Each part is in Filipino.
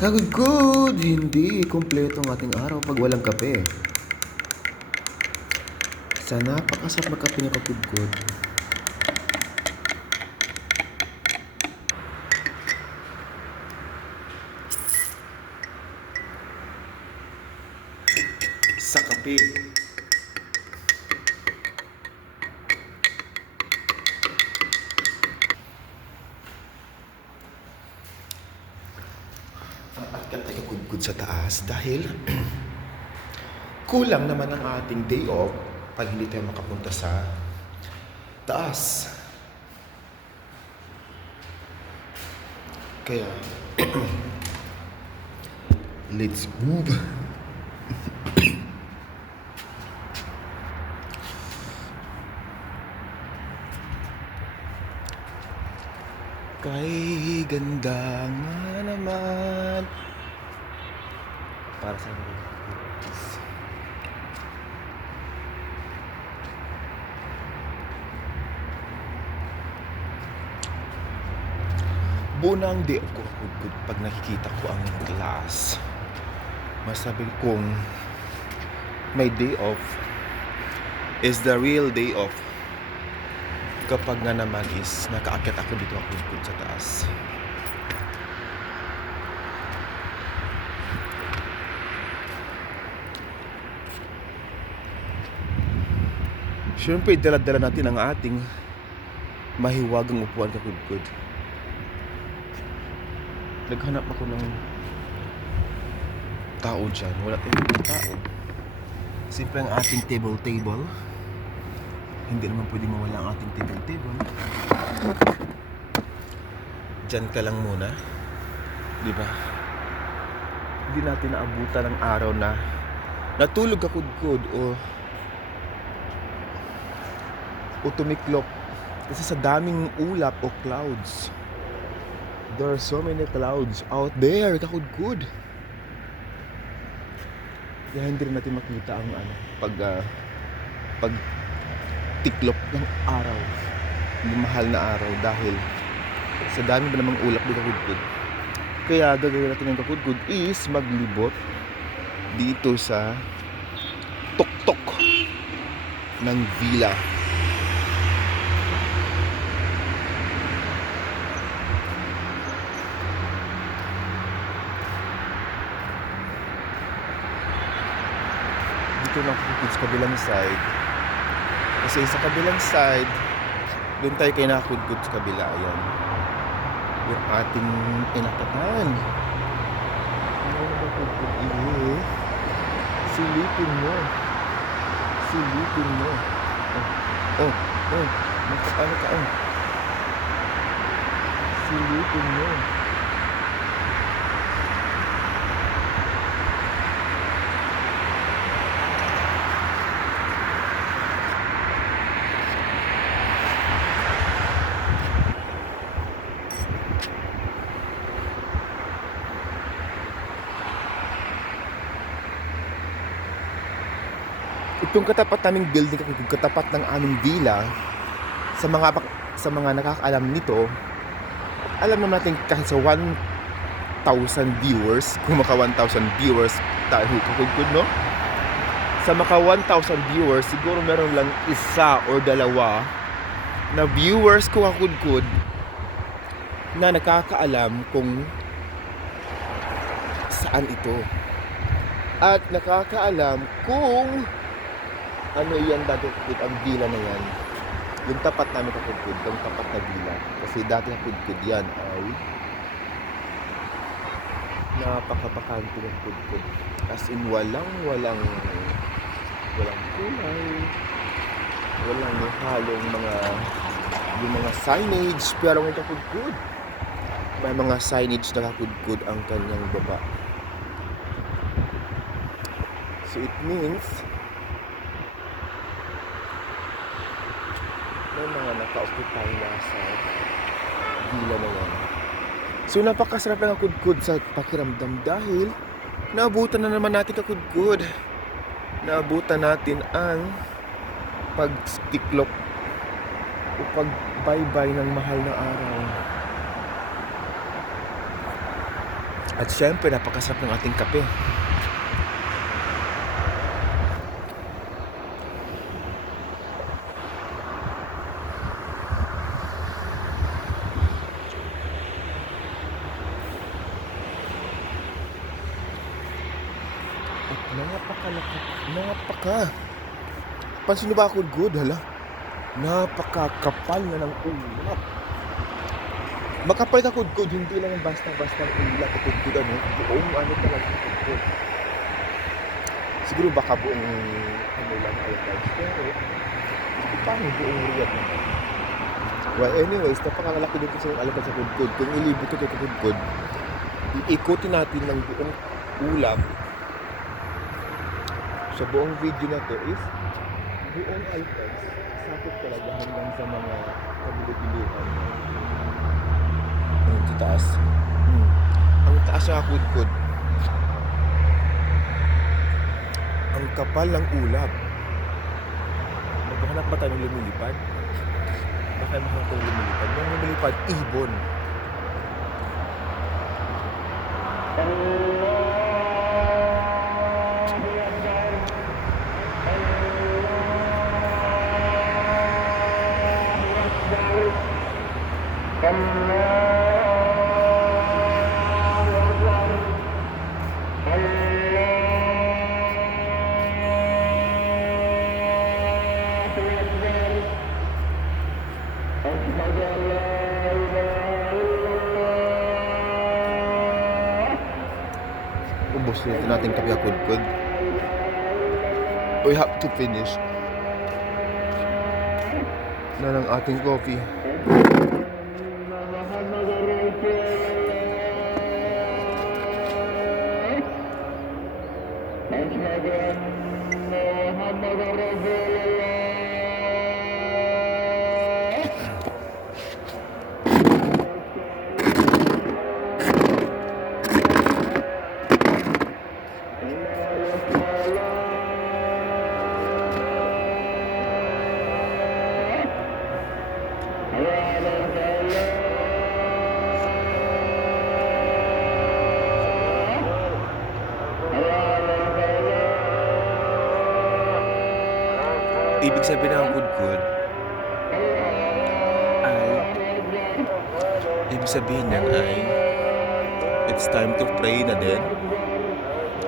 Kagod! Hindi kumpleto ang ating araw pag walang kape. Sa napakasarap na kape na kapudgod. Sa kape. Aakyat tayo kapudgod sa taas dahil kulang naman ang ating day off pag hindi tayo makapunta sa taas. Kaya, let's move. Kay ganda nga naman. Para sa mga bunang day off ko pag nakikita ko ang class. Masabi kong my day off is the real day off kapag nga naman is nakaakyat ako dito ako sa taas. Siyempre, dala-dala natin ang ating mahiwagang upuan kakudkod. Naghanap ako ng tao dyan. Wala tayong tao. Siyempre ang ating table. Hindi naman pwedeng mawala ang ating table. Diyan ka lang muna. Diba? Hindi natin naabutan ang araw na natulog kakudkod o tumiklop. Kasi sa daming ulap o clouds. There are so many clouds out there kakudkod. Kaya hindi rin natin makita ang pag tiklop ng araw, ng mahal na araw dahil sa dami ba namang ulap dito kakudkod. Kaya gagawin natin ng kakudkod is maglibot dito sa tuktok ng villa. Dito lang kakudkod sa kabilang side. Kasi sa kabilang side, doon tayo kayo nakakudkod sa kabila. Ayan. Yung ating inakatan. Ano na ba kudkod? Silipin mo. Magkapano ka? Silipin mo. Itong katapat naming building, katapat ng aming villa, sa mga nakakaalam nito, alam naman natin kahit sa 1,000 viewers, kung maka 1,000 viewers tayo kakudkod, no? Sa maka 1,000 viewers, siguro meron lang isa or dalawa na viewers ko kakudkod na nakakaalam kung saan ito. At nakakaalam kung ano yan dati ang villa na yan. Yung tapat namin kakudkod, yung tapat na villa. Kasi dati kakudkod yan ay napakapakante ng kakudkod. As in walang kulay. Walang halong yung mga signage. Pero may kakudkod. May mga signage na kakudkod ang kanyang baba. So it means may mga naka-occupy na sa villa na yan. So napakasarap ng kakudkod sa pakiramdam dahil naabutan na naman natin kakudkod. Naabutan natin ang pagtiklop o pagbaybay ng mahal na araw. At syempre, napakasarap ng ating kape. At pansin ba ako good, hala? Napakakapal na ng ulap. Makapal ka good, hindi lang basta-basta ulap ka good, ano? Buong ano talaga good. Siguro baka buong ano lang ay guys, pero paano buong riyad naman? Well, anyways, napakalaki dito sa alapad sa good. Kung ilibot ko kay good, iikutin natin ng buong ulap. Sa buong video na to is buong alpes, sakit talaga hanggang sa mga kabilubiluhan. Ang taas. Ang taas ng kudkod. Ang kapal ng ulap. Maghahanap ba tayo ng lumilipad? Baka mahanap tayo ng lumilipad. Yung lumilipad, ibon. Ubos na natin kape kudkod. We have to finish na ng ating coffee. Ibig sabihin ng kudkod ay ibig sabihin niyan ay it's time to pray na din,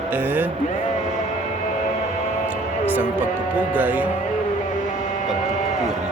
and isang pagpupugay, pagpupuri.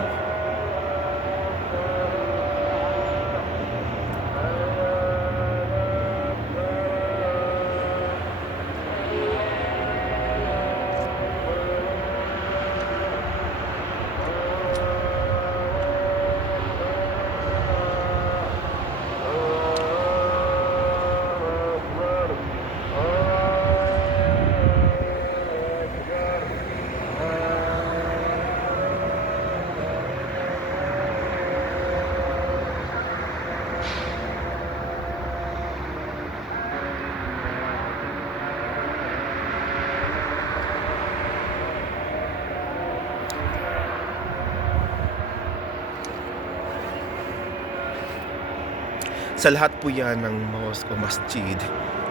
Sa lahat po yan ng mosque o masjid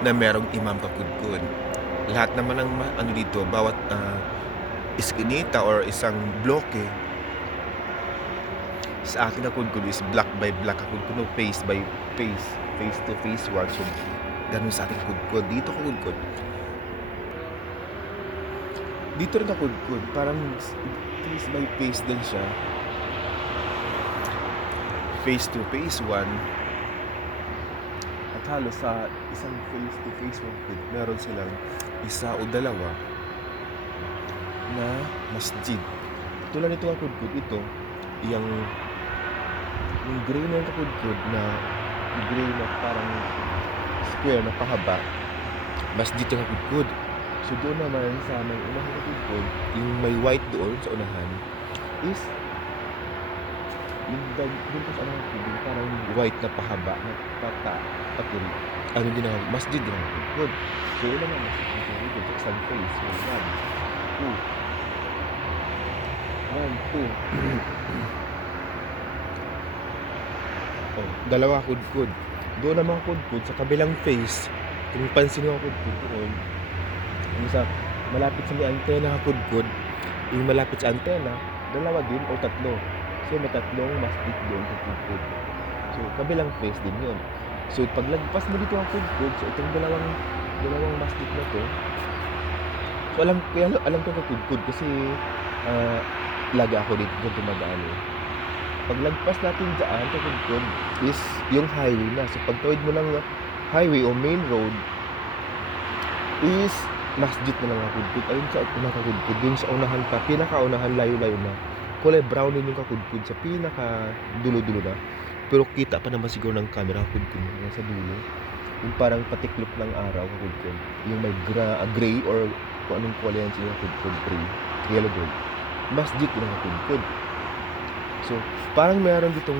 na merong imam kakudkod, lahat naman ng ano dito, bawat iskinita or isang bloke sa atin na kudkod is block by block kakudkod, no, face by face, face to face wall. So ganun sa ating kudkod. Dito kakudkod, dito rin kakudkod, parang face by face din siya, face to face one. At halos sa isang face-to-face kudkod, meron silang isa o dalawa na masjid. Tulad nito ang kudkod, ito, yung gray na kudkod na gray na parang square na pahaba, masjid yung kudkod. So doon naman sa may unahang kudkod, yung may white doon sa unahan is yung doon pa sa anong kudkod, parang white na pahaba na paturi. Ano din ang masjid din ang kudkod. So yun naman masjid din ang kudkod sa isang face. So 1, 2 dalawa kudkod. Doon naman kudkod sa kabilang face, kung pansin mo kudkod doon, yung sa malapit sa may antena kudkod, yung malapit sa antena, dalawa din o tatlo. So may tatlong masjid doon sa kudkod. So kabilang place din yun. So paglagpas mo dito ang kudkod, so itong dalawang masjid na to, so alam ko kudkod kasi ah, lagi ako dito dyan dumadaan eh. Paglagpas natin dyan sa kudkod is yung highway na. So pagtawid mo ng highway o main road is masjid na lang ang kudkod. Ayun sa unang kakudkod, dun sa unahan pa, pinakaunahan, layo-layo na. Kulay brown din yung kakudkod sa pinaka dulo-dulo na. Pero kita pa naman siguro ng camera kakudkod mo sa dulo. Yung parang patiklop ng araw kakudkod. Yung may gray or kung anong kulay yan siya kakudkod, gray, yellow gold. Masjid na kakudkod. So parang meron ditong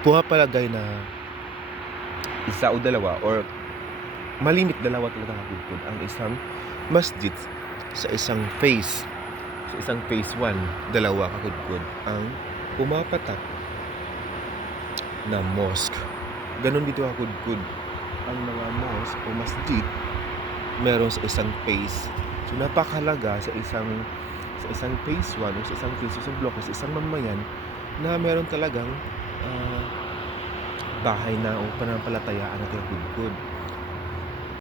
pumapalagay na isa o dalawa or malimit dalawa talaga kakudkod ang isang masjid sa isang phase. Sa isang phase 1, dalawa kakudkod ang pumapatak na mosque. Ganon dito kakudkod ang mga mosque o masjid meron sa isang phase. So napakahalaga sa isang phase 1 o sa isang phase, sa isang block, sa isang mamayan na meron talagang bahay na o pananampalatayaan na kakudkod.